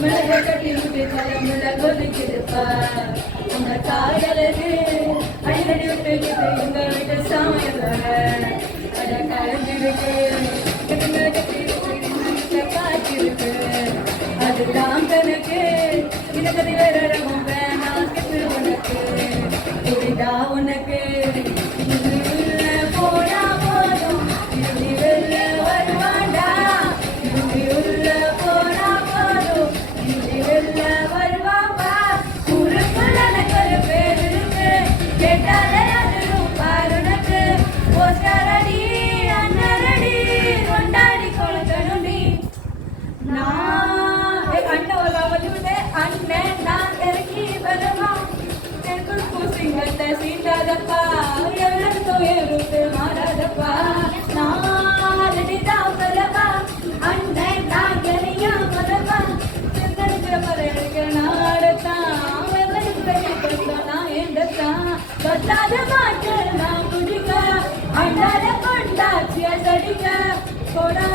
மிளக கட்டி விட்டு தலைமுல கொதிக்குதுப்பா உங்க காதலுக்கு அடிக்கடி விட்டுக்கிட்டு எங்க வீட்டு சமையல அட கலந்துருக்கு காய்ச்சிருக்கு அதுதான் கணக்கு எனக்கு வேற வேணாம் உனக்கு புரிதா உனக்கு போனா போதும் வெளில வருவாண்டா உள்ள போனா போதும் வெளில வருவாப்பா ஊருக்குள்ள எனக்கு ஒரு பேர் இருக்கு கேட்டாலே அதுவும் பாருனக்கு போஸ்டரடி அண்ணரடி கொண்டாடி கொளுத்தணுடி அண்ணன் ஒரு வந்து அண்ணன் நான் இறக்கி வருமா எனக்குள் பூசிங்கத்தை சீட்டாதப்பா எவ்வளவு இருக்கு மாறாதப்பா நான் ரெடிதான் சொல்லப்பா அண்ணன் நான் எறியா மதப்பா சிந்தனுக்கு பறையடிக்க நாடத்தான் வெள்ளி நான் எந்தத்தான் பத்தாத மாட்டு நான் குடிக்க அண்ணாத கொண்டாச்சிய சடிக்க கொடா